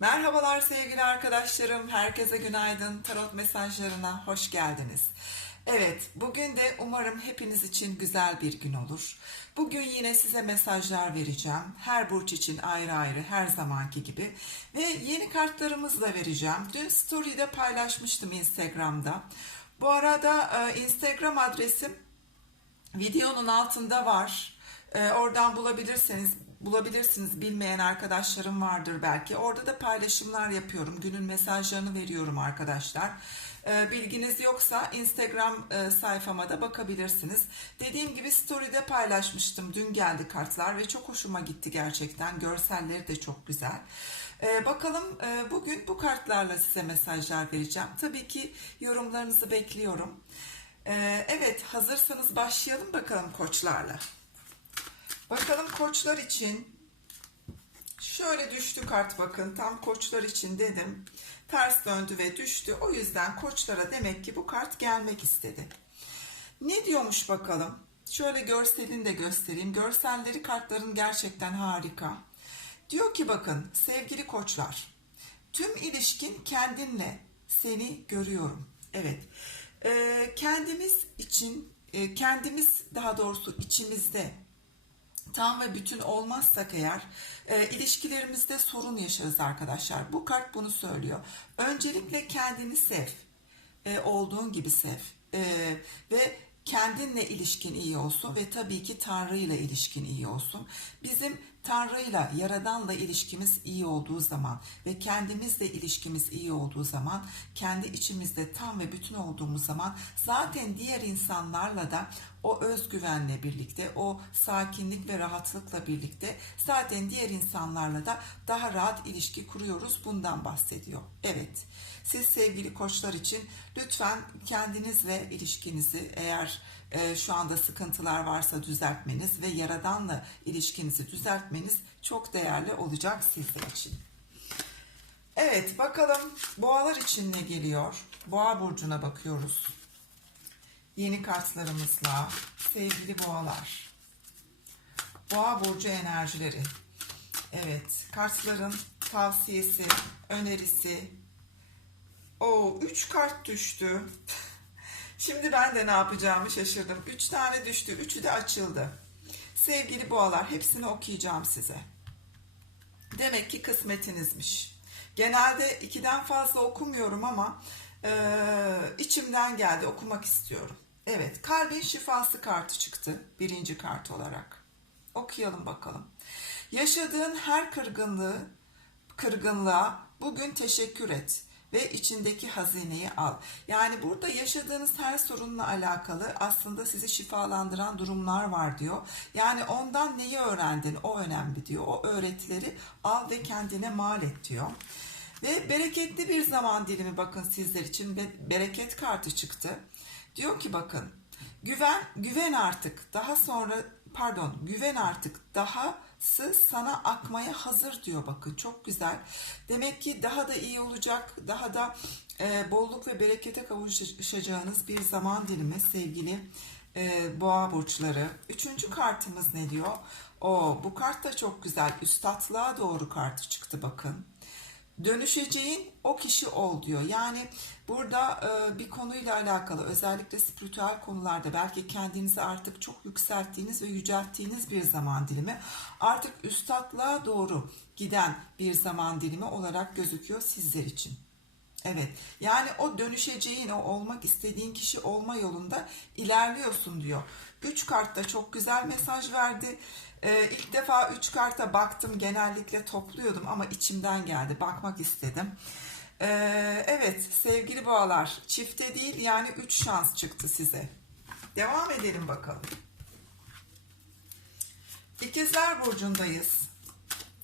Merhabalar sevgili arkadaşlarım. Herkese günaydın. Tarot mesajlarına hoş geldiniz. Evet, bugün de umarım hepiniz için güzel bir gün olur. Bugün yine size mesajlar vereceğim. Her burç için ayrı ayrı, her zamanki gibi. Ve yeni kartlarımızla vereceğim. Dün story'de paylaşmıştım Instagram'da. Bu arada e, Instagram adresim videonun altında var. Ee, oradan bulabilirseniz bulabilirsiniz. Bilmeyen arkadaşlarım vardır belki. Orada da paylaşımlar yapıyorum. Günün mesajlarını veriyorum arkadaşlar. Ee, bilginiz yoksa Instagram e, sayfama da bakabilirsiniz. Dediğim gibi story'de paylaşmıştım. Dün geldi kartlar ve çok hoşuma gitti gerçekten. Görselleri de çok güzel. Ee, bakalım e, bugün bu kartlarla size mesajlar vereceğim. Tabii ki yorumlarınızı bekliyorum. Ee, evet hazırsanız başlayalım bakalım koçlarla. Bakalım koçlar için şöyle düştü kart bakın tam koçlar için dedim. Ters döndü ve düştü. O yüzden koçlara demek ki bu kart gelmek istedi. Ne diyormuş bakalım? Şöyle görselini de göstereyim. Görselleri kartların gerçekten harika. Diyor ki bakın sevgili koçlar. Tüm ilişkin kendinle seni görüyorum. Evet. Ee, kendimiz için e, kendimiz daha doğrusu içimizde tam ve bütün olmazsak eğer e, ilişkilerimizde sorun yaşarız arkadaşlar. Bu kart bunu söylüyor. Öncelikle kendini sev. E, olduğun gibi sev. E, ve kendinle ilişkin iyi olsun ve tabii ki Tanrı ile ilişkin iyi olsun. Bizim Tanrı'yla, Yaradan'la ilişkimiz iyi olduğu zaman ve kendimizle ilişkimiz iyi olduğu zaman, kendi içimizde tam ve bütün olduğumuz zaman zaten diğer insanlarla da o özgüvenle birlikte, o sakinlik ve rahatlıkla birlikte zaten diğer insanlarla da daha rahat ilişki kuruyoruz. Bundan bahsediyor. Evet. Siz sevgili koçlar için lütfen kendinizle ilişkinizi eğer e, şu anda sıkıntılar varsa düzeltmeniz ve yaradanla ilişkinizi düzeltmeniz çok değerli olacak sizler için. Evet bakalım boğalar için ne geliyor? Boğa burcuna bakıyoruz. Yeni kartlarımızla sevgili boğalar. Boğa burcu enerjileri. Evet kartların tavsiyesi, önerisi. O 3 kart düştü. Şimdi ben de ne yapacağımı şaşırdım. 3 tane düştü. Üçü de açıldı. Sevgili boğalar hepsini okuyacağım size. Demek ki kısmetinizmiş. Genelde ikiden fazla okumuyorum ama e, içimden geldi okumak istiyorum. Evet kalbin şifası kartı çıktı birinci kart olarak. Okuyalım bakalım. Yaşadığın her kırgınlığı, kırgınlığa bugün teşekkür et ve içindeki hazineyi al. Yani burada yaşadığınız her sorunla alakalı aslında sizi şifalandıran durumlar var diyor. Yani ondan neyi öğrendin o önemli diyor. O öğretileri al ve kendine mal et diyor. Ve bereketli bir zaman dilimi bakın sizler için bereket kartı çıktı. Diyor ki bakın güven güven artık daha sonra pardon güven artık dahası sana akmaya hazır diyor bakın çok güzel. Demek ki daha da iyi olacak daha da e, bolluk ve berekete kavuşacağınız bir zaman dilimi sevgili e, boğa burçları. Üçüncü kartımız ne diyor? O bu kart da çok güzel üstatlığa doğru kartı çıktı bakın dönüşeceğin o kişi ol diyor. Yani burada e, bir konuyla alakalı özellikle spiritüel konularda belki kendinizi artık çok yükselttiğiniz ve yücelttiğiniz bir zaman dilimi artık üstatlığa doğru giden bir zaman dilimi olarak gözüküyor sizler için. Evet yani o dönüşeceğin o olmak istediğin kişi olma yolunda ilerliyorsun diyor. Üç kart da çok güzel mesaj verdi. Ee, ilk defa üç karta baktım genellikle topluyordum ama içimden geldi bakmak istedim. Ee, evet sevgili boğalar çifte değil yani üç şans çıktı size. Devam edelim bakalım. İkizler Burcu'ndayız.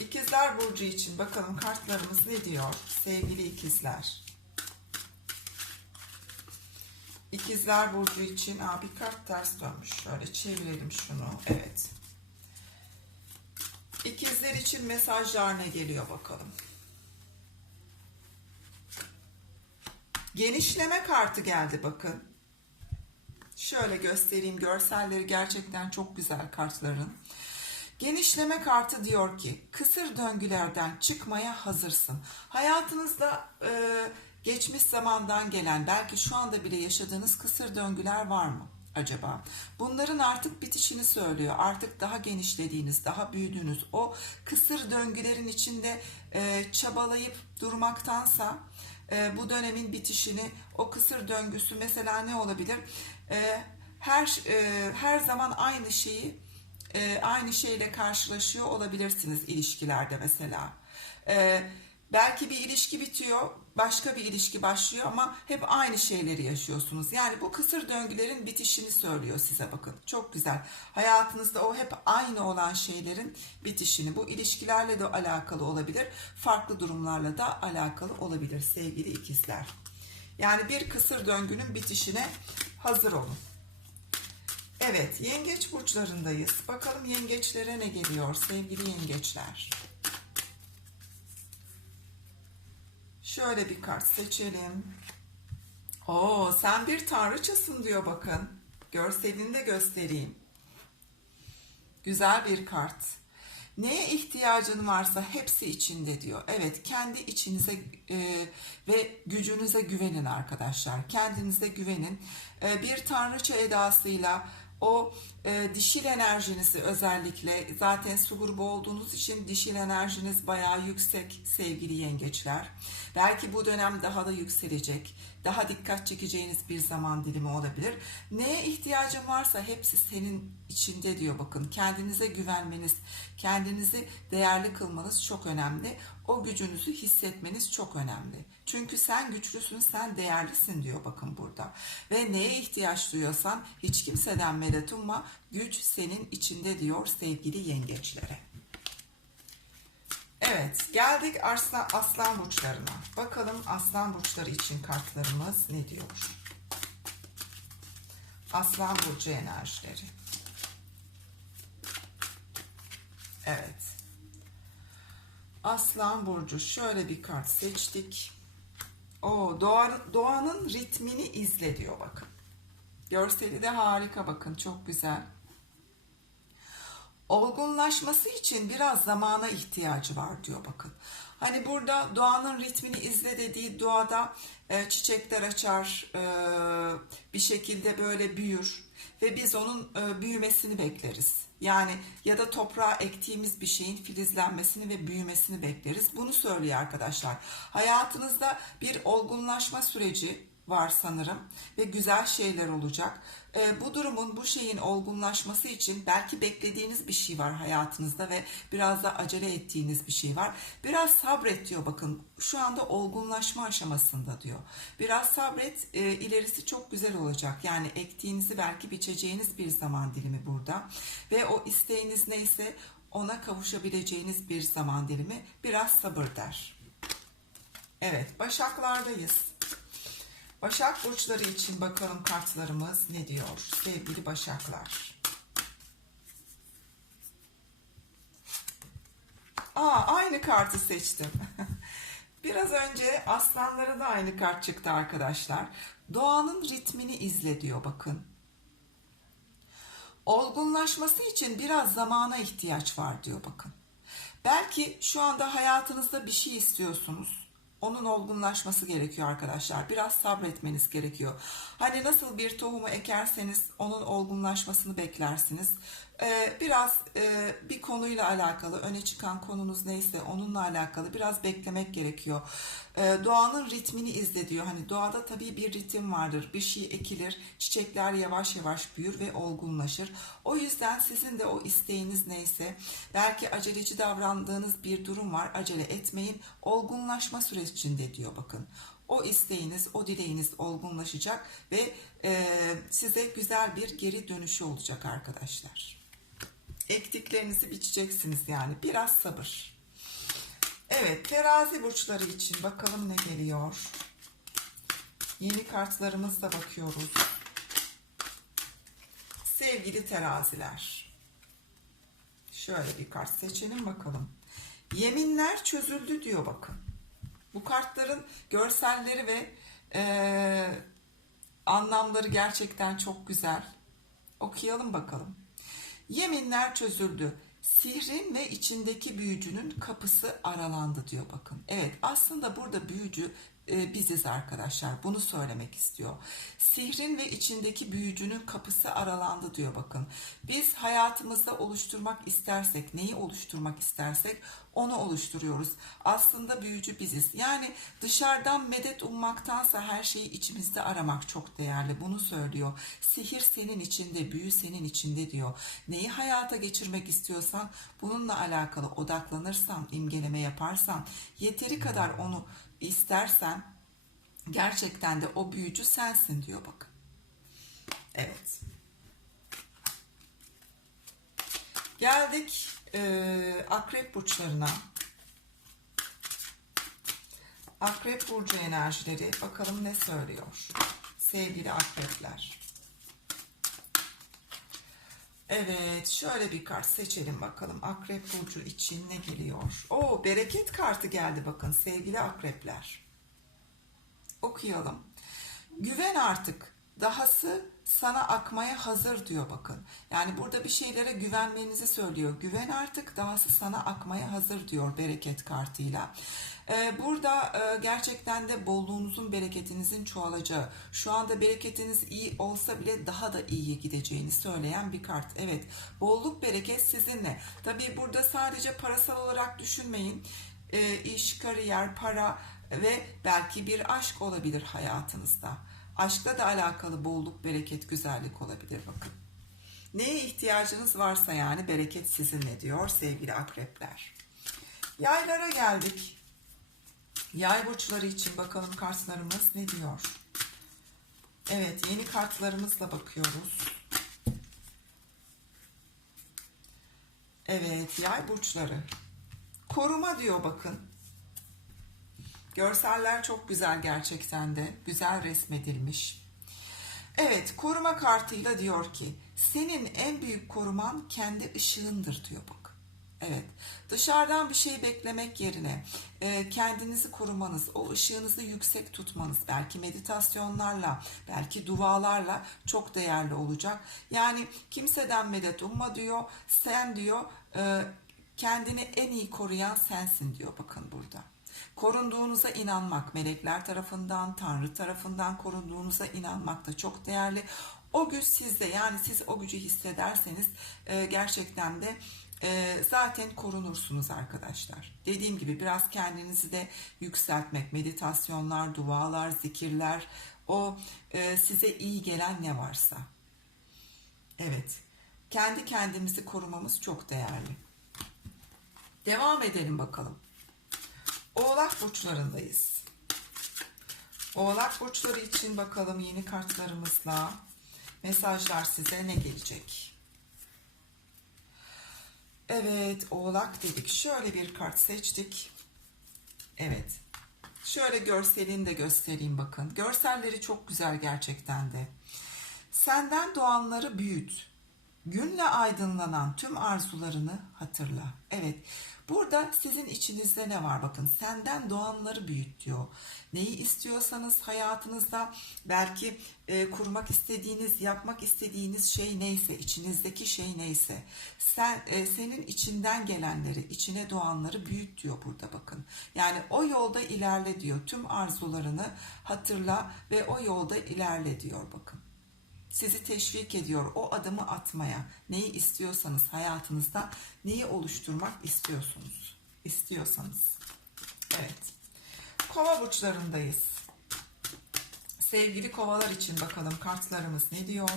İkizler Burcu için bakalım kartlarımız ne diyor sevgili ikizler. İkizler Burcu için Aa, bir kart ters dönmüş. Şöyle çevirelim şunu. Evet. İkizler için mesajlar ne geliyor bakalım. Genişleme kartı geldi bakın. Şöyle göstereyim görselleri gerçekten çok güzel kartların. Genişleme kartı diyor ki kısır döngülerden çıkmaya hazırsın. Hayatınızda e, geçmiş zamandan gelen belki şu anda bile yaşadığınız kısır döngüler var mı? Acaba? Bunların artık bitişini söylüyor. Artık daha genişlediğiniz, daha büyüdüğünüz o kısır döngülerin içinde e, çabalayıp durmaktansa e, bu dönemin bitişini, o kısır döngüsü mesela ne olabilir? E, her e, her zaman aynı şeyi e, aynı şeyle karşılaşıyor olabilirsiniz ilişkilerde mesela. E, belki bir ilişki bitiyor, başka bir ilişki başlıyor ama hep aynı şeyleri yaşıyorsunuz. Yani bu kısır döngülerin bitişini söylüyor size bakın. Çok güzel. Hayatınızda o hep aynı olan şeylerin bitişini. Bu ilişkilerle de alakalı olabilir. Farklı durumlarla da alakalı olabilir sevgili ikizler. Yani bir kısır döngünün bitişine hazır olun. Evet, yengeç burçlarındayız. Bakalım yengeçlere ne geliyor sevgili yengeçler. Şöyle bir kart seçelim. Oo, sen bir tanrıçasın diyor bakın. Görselini de göstereyim. Güzel bir kart. Neye ihtiyacın varsa hepsi içinde diyor. Evet, kendi içinize e, ve gücünüze güvenin arkadaşlar. Kendinize güvenin. E, bir tanrıça edasıyla o e, dişil enerjinizi özellikle zaten su grubu olduğunuz için dişil enerjiniz bayağı yüksek sevgili yengeçler. Belki bu dönem daha da yükselecek. Daha dikkat çekeceğiniz bir zaman dilimi olabilir. Neye ihtiyacın varsa hepsi senin içinde diyor bakın. Kendinize güvenmeniz, kendinizi değerli kılmanız çok önemli. O gücünüzü hissetmeniz çok önemli. Çünkü sen güçlüsün, sen değerlisin diyor bakın burada. Ve neye ihtiyaç duyuyorsan hiç kimseden medet umma. Güç senin içinde diyor sevgili yengeçlere. Evet, geldik aslan, aslan burçlarına. Bakalım aslan burçları için kartlarımız ne diyor? Aslan burcu enerjileri. Evet. Aslan burcu şöyle bir kart seçtik. O doğanın, doğanın ritmini izle diyor bakın. Görseli de harika bakın çok güzel. Olgunlaşması için biraz zamana ihtiyacı var diyor bakın. Hani burada doğanın ritmini izle dediği doğada e, çiçekler açar, e, bir şekilde böyle büyür ve biz onun e, büyümesini bekleriz. Yani ya da toprağa ektiğimiz bir şeyin filizlenmesini ve büyümesini bekleriz. Bunu söylüyor arkadaşlar. Hayatınızda bir olgunlaşma süreci var sanırım ve güzel şeyler olacak. E, bu durumun, bu şeyin olgunlaşması için belki beklediğiniz bir şey var hayatınızda ve biraz da acele ettiğiniz bir şey var. Biraz sabret diyor bakın. Şu anda olgunlaşma aşamasında diyor. Biraz sabret, e, ilerisi çok güzel olacak. Yani ektiğinizi belki biçeceğiniz bir zaman dilimi burada ve o isteğiniz neyse ona kavuşabileceğiniz bir zaman dilimi biraz sabır der. Evet, Başaklardayız. Başak burçları için bakalım kartlarımız ne diyor sevgili Başaklar. Aa aynı kartı seçtim. Biraz önce aslanlara da aynı kart çıktı arkadaşlar. Doğanın ritmini izle diyor bakın. Olgunlaşması için biraz zamana ihtiyaç var diyor bakın. Belki şu anda hayatınızda bir şey istiyorsunuz onun olgunlaşması gerekiyor arkadaşlar. Biraz sabretmeniz gerekiyor. Hani nasıl bir tohumu ekerseniz onun olgunlaşmasını beklersiniz. Ee, biraz e, bir konuyla alakalı, öne çıkan konunuz neyse onunla alakalı biraz beklemek gerekiyor. Ee, doğanın ritmini izle diyor. Hani doğada tabii bir ritim vardır. Bir şey ekilir, çiçekler yavaş yavaş büyür ve olgunlaşır. O yüzden sizin de o isteğiniz neyse, belki aceleci davrandığınız bir durum var. Acele etmeyin. Olgunlaşma sürecinde diyor bakın o isteğiniz, o dileğiniz olgunlaşacak ve e, size güzel bir geri dönüşü olacak arkadaşlar. Ektiklerinizi biçeceksiniz yani. Biraz sabır. Evet, terazi burçları için bakalım ne geliyor. Yeni kartlarımızla bakıyoruz. Sevgili teraziler. Şöyle bir kart seçelim bakalım. Yeminler çözüldü diyor bakın. Bu kartların görselleri ve e, anlamları gerçekten çok güzel. Okuyalım bakalım. Yeminler çözüldü. Sihrin ve içindeki büyücünün kapısı aralandı diyor bakın. Evet aslında burada büyücü e, biziz arkadaşlar. Bunu söylemek istiyor. Sihrin ve içindeki büyücünün kapısı aralandı diyor bakın. Biz hayatımızda oluşturmak istersek, neyi oluşturmak istersek onu oluşturuyoruz. Aslında büyücü biziz. Yani dışarıdan medet ummaktansa her şeyi içimizde aramak çok değerli. Bunu söylüyor. Sihir senin içinde, büyü senin içinde diyor. Neyi hayata geçirmek istiyorsan bununla alakalı odaklanırsan, imgeleme yaparsan, yeteri kadar onu istersen gerçekten de o büyücü sensin diyor bakın. Evet. Geldik e, akrep burçlarına. Akrep burcu enerjileri bakalım ne söylüyor. Sevgili akrepler. Evet, şöyle bir kart seçelim bakalım. Akrep burcu için ne geliyor? Oo, bereket kartı geldi bakın sevgili akrepler. Okuyalım. Güven artık. Dahası sana akmaya hazır diyor bakın. Yani burada bir şeylere güvenmenizi söylüyor. Güven artık dahası sana akmaya hazır diyor bereket kartıyla. Ee, burada e, gerçekten de bolluğunuzun bereketinizin çoğalacağı, şu anda bereketiniz iyi olsa bile daha da iyiye gideceğini söyleyen bir kart. Evet, bolluk bereket sizinle. Tabii burada sadece parasal olarak düşünmeyin. Ee, iş, kariyer, para ve belki bir aşk olabilir hayatınızda. Aşkla da alakalı bolluk, bereket, güzellik olabilir bakın. Neye ihtiyacınız varsa yani bereket sizinle diyor sevgili akrepler. Yaylara geldik. Yay burçları için bakalım kartlarımız ne diyor? Evet yeni kartlarımızla bakıyoruz. Evet yay burçları. Koruma diyor bakın. Görseller çok güzel gerçekten de. Güzel resmedilmiş. Evet koruma kartıyla diyor ki senin en büyük koruman kendi ışığındır diyor bak. Evet dışarıdan bir şey beklemek yerine e, kendinizi korumanız, o ışığınızı yüksek tutmanız belki meditasyonlarla, belki dualarla çok değerli olacak. Yani kimseden medet umma diyor, sen diyor e, kendini en iyi koruyan sensin diyor bakın burada. Korunduğunuza inanmak, melekler tarafından, Tanrı tarafından korunduğunuza inanmak da çok değerli. O güç sizde yani siz o gücü hissederseniz e, gerçekten de e, zaten korunursunuz arkadaşlar. Dediğim gibi biraz kendinizi de yükseltmek, meditasyonlar, dualar, zikirler, o e, size iyi gelen ne varsa. Evet, kendi kendimizi korumamız çok değerli. Devam edelim bakalım. Oğlak burçlarındayız. Oğlak burçları için bakalım yeni kartlarımızla mesajlar size ne gelecek? Evet, oğlak dedik. Şöyle bir kart seçtik. Evet. Şöyle görselini de göstereyim bakın. Görselleri çok güzel gerçekten de. Senden doğanları büyüt. Günle aydınlanan tüm arzularını hatırla. Evet. Burada sizin içinizde ne var bakın senden doğanları büyüt diyor. Neyi istiyorsanız hayatınızda belki e, kurmak istediğiniz, yapmak istediğiniz şey neyse, içinizdeki şey neyse, sen e, senin içinden gelenleri, içine doğanları büyüt diyor burada bakın. Yani o yolda ilerle diyor. Tüm arzularını hatırla ve o yolda ilerle diyor bakın sizi teşvik ediyor o adımı atmaya. Neyi istiyorsanız hayatınızda neyi oluşturmak istiyorsunuz. istiyorsanız. Evet. Kova burçlarındayız. Sevgili kovalar için bakalım kartlarımız ne diyor?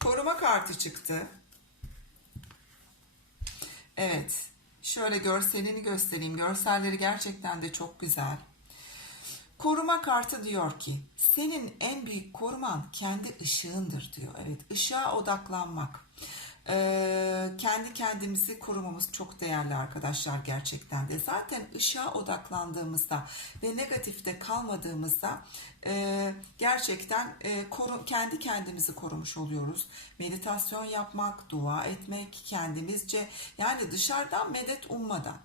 Koruma kartı çıktı. Evet. Şöyle görselini göstereyim. Görselleri gerçekten de çok güzel. Koruma kartı diyor ki senin en büyük koruman kendi ışığındır diyor. Evet ışığa odaklanmak. Ee, kendi kendimizi korumamız çok değerli arkadaşlar gerçekten de. Zaten ışığa odaklandığımızda ve negatifte kalmadığımızda e, gerçekten e, koru, kendi kendimizi korumuş oluyoruz. Meditasyon yapmak, dua etmek, kendimizce yani dışarıdan medet ummadan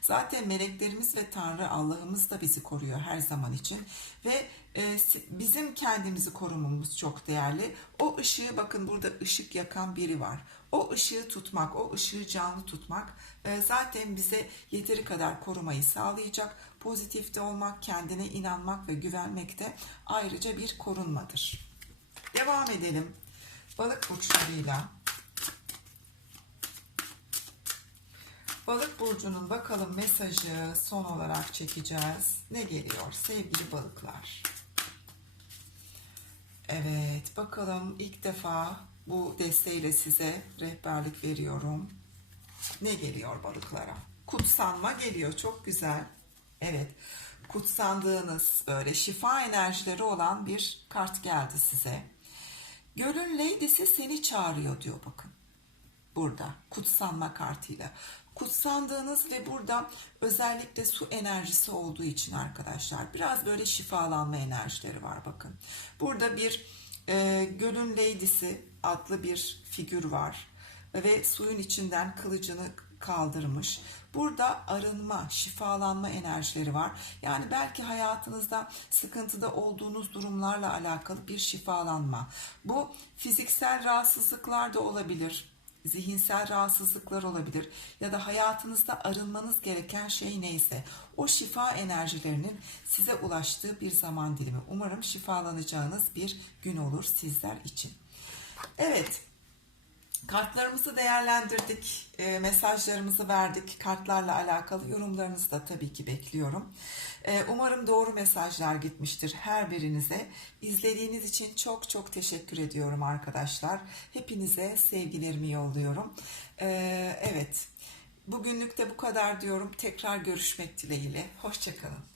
Zaten meleklerimiz ve Tanrı Allah'ımız da bizi koruyor her zaman için ve e, bizim kendimizi korumamız çok değerli. O ışığı bakın burada ışık yakan biri var. O ışığı tutmak, o ışığı canlı tutmak e, zaten bize yeteri kadar korumayı sağlayacak. Pozitifte olmak, kendine inanmak ve güvenmek de ayrıca bir korunmadır. Devam edelim. Balık burçlarıyla. Balık burcunun bakalım mesajı son olarak çekeceğiz. Ne geliyor sevgili balıklar? Evet, bakalım ilk defa bu desteğiyle size rehberlik veriyorum. Ne geliyor balıklara? Kutsanma geliyor, çok güzel. Evet, kutsandığınız böyle şifa enerjileri olan bir kart geldi size. Gölün Lady'si seni çağırıyor diyor bakın burada kutsanma kartıyla. Kutsandığınız ve burada özellikle su enerjisi olduğu için arkadaşlar biraz böyle şifalanma enerjileri var bakın. Burada bir e, gölün lady'si adlı bir figür var ve suyun içinden kılıcını kaldırmış. Burada arınma, şifalanma enerjileri var. Yani belki hayatınızda sıkıntıda olduğunuz durumlarla alakalı bir şifalanma. Bu fiziksel rahatsızlıklar da olabilir zihinsel rahatsızlıklar olabilir ya da hayatınızda arınmanız gereken şey neyse o şifa enerjilerinin size ulaştığı bir zaman dilimi. Umarım şifalanacağınız bir gün olur sizler için. Evet, Kartlarımızı değerlendirdik, e, mesajlarımızı verdik. Kartlarla alakalı yorumlarınızı da tabii ki bekliyorum. E, umarım doğru mesajlar gitmiştir her birinize. İzlediğiniz için çok çok teşekkür ediyorum arkadaşlar. Hepinize sevgilerimi yolluyorum. E, evet, bugünlük de bu kadar diyorum. Tekrar görüşmek dileğiyle. Hoşçakalın.